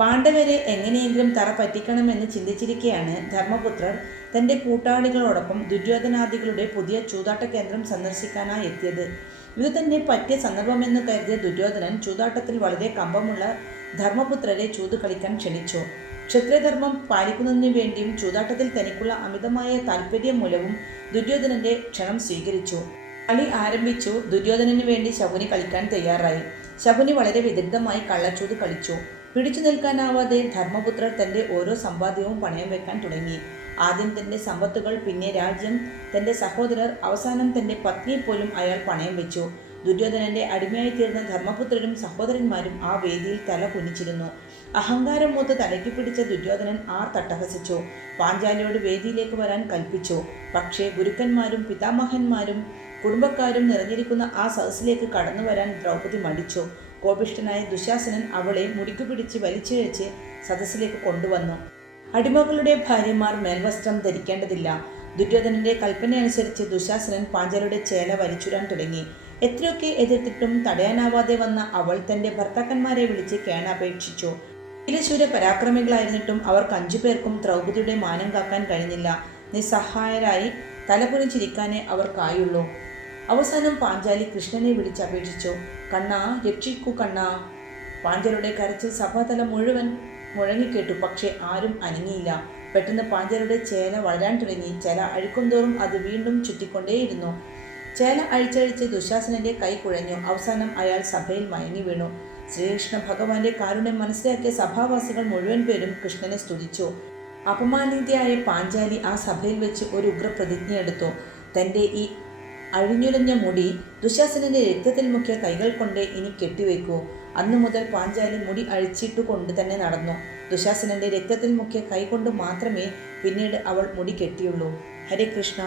പാണ്ഡവരെ എങ്ങനെയെങ്കിലും തറ പറ്റിക്കണമെന്ന് ചിന്തിച്ചിരിക്കെയാണ് ധർമ്മപുത്രർ തൻ്റെ കൂട്ടാളികളോടൊപ്പം ദുര്യോധനാദികളുടെ പുതിയ ചൂതാട്ട കേന്ദ്രം സന്ദർശിക്കാനായി എത്തിയത്. ഇത് തന്നെ പറ്റിയ സന്ദർഭമെന്ന് കരുതിയ ദുര്യോധനൻ ചൂതാട്ടത്തിൽ വളരെ കമ്പമുള്ള ധർമ്മപുത്രരെ ചൂത് കളിക്കാൻ ക്ഷണിച്ചു. ക്ഷത്രിയധർമ്മം പാലിക്കുന്നതിനു വേണ്ടിയും ചൂതാട്ടത്തിൽ തനിക്കുള്ള അമിതമായ താല്പര്യം മൂലവും ദുര്യോധനന്റെ ക്ഷണം സ്വീകരിച്ചു. കളി ആരംഭിച്ചു. ദുര്യോധനന് വേണ്ടി ശകുനി കളിക്കാൻ തയ്യാറായി. ശകുനി വളരെ വിദഗ്ധമായി കള്ളച്ചൂത് കളിച്ചു. പിടിച്ചു നിൽക്കാനാവാതെ ധർമ്മപുത്രർ തൻ്റെ ഓരോ സമ്പാദ്യവും പണയം വെക്കാൻ തുടങ്ങി. ആദ്യം തൻ്റെ സമ്പത്തുകൾ, പിന്നെ രാജ്യം, തൻ്റെ സഹോദരർ, അവസാനം തൻ്റെ പത്നിയെപ്പോലും അയാൾ പണയം വെച്ചു. ദുര്യോധനന്റെ അടിമയായി തീർന്ന ധർമ്മപുത്രരും സഹോദരന്മാരും ആ വേദിയിൽ തല കുനിച്ചിരുന്നു. അഹങ്കാരം മൂത്ത് തലയ്ക്ക് പിടിച്ച ദുര്യോധനൻ തട്ടഹസിച്ചു. പാഞ്ചാലിയോട് വേദിയിലേക്ക് വരാൻ കൽപ്പിച്ചു. പക്ഷേ ഗുരുക്കന്മാരും പിതാമഹന്മാരും കുടുംബക്കാരും നിറഞ്ഞിരിക്കുന്ന ആ സദസ്സിലേക്ക് കടന്നു വരാൻ ദ്രൗപദി മടിച്ചു. കോപിഷ്ഠനായ ദുശാസനൻ അവളെ മുടിക്കു പിടിച്ച് വലിച്ചിഴച്ച് സദസ്സിലേക്ക് കൊണ്ടുവന്നു. അടിമകളുടെ ഭാര്യമാർ മേൽവസ്ത്രം ധരിക്കേണ്ടതില്ല. ദുര്യോധനന്റെ കൽപ്പനയനുസരിച്ച് ദുശാസനൻ പാഞ്ചാലിയുടെ ചേല വലിച്ചുരാൻ തുടങ്ങി. എത്രയൊക്കെ എതിർത്തിട്ടും തടയാനാവാതെ വന്ന അവൾ തൻ്റെ ഭർത്താക്കന്മാരെ വിളിച്ച് കേണപേക്ഷിച്ചു. വീരശൂര പരാക്രമികളായിരുന്നിട്ടും അവർക്ക് 5 പേർക്കും ദ്രൗപദിയുടെ മാനം കാക്കാൻ കഴിഞ്ഞില്ല. നിസ്സഹായരായി തലകുനിച്ചിരിക്കാനേ അവർക്കായുള്ളൂ. അവസാനം പാഞ്ചാലി കൃഷ്ണനെ വിളിച്ചപേക്ഷിച്ചു. കണ്ണാ, രക്ഷിക്കൂ കണ്ണാ. പാഞ്ചാലിയുടെ കരച്ചിൽ സഭാതലം മുഴുവൻ മുഴങ്ങിക്കേട്ടു. പക്ഷേ ആരും അനങ്ങിയില്ല. പെട്ടെന്ന് പാഞ്ചാലിയുടെ ചേല വളരാൻ തുടങ്ങി. ചേല അഴിക്കുംതോറും അത് വീണ്ടും ചുറ്റിക്കൊണ്ടേയിരുന്നു. ചേല അഴിച്ചഴിച്ച് ദുശാസനന്റെ കൈ കുഴഞ്ഞു. അവസാനം അയാൾ സഭയിൽ മയങ്ങി വീണു. ശ്രീകൃഷ്ണ ഭഗവാന്റെ കാരുണ്യം മനസ്സിലാക്കിയ സഭാവാസികൾ മുഴുവൻ പേരും കൃഷ്ണനെ സ്തുതിച്ചു. അപമാനിതയായ പാഞ്ചാലി ആ സഭയിൽ വെച്ച് ഒരു ഉഗ്രപ്രതിജ്ഞയെടുത്തു. തൻ്റെ ഈ അഴിഞ്ഞുലഞ്ഞ മുടി ദുശാസനന്റെ രക്തത്തിൽ മുക്കിയ കൈകൾ കൊണ്ട് ഇനി കെട്ടിവെക്കൂ. അന്നു മുതൽ പാഞ്ചാലി മുടി അഴിച്ചിട്ടുകൊണ്ട് തന്നെ നടന്നു. ദുശാസനന്റെ രക്തത്തിൽ മുക്കിയ കൈ കൊണ്ട് മാത്രമേ പിന്നീട് അവൾ മുടി കെട്ടിയുള്ളൂ. ഹരേ കൃഷ്ണ.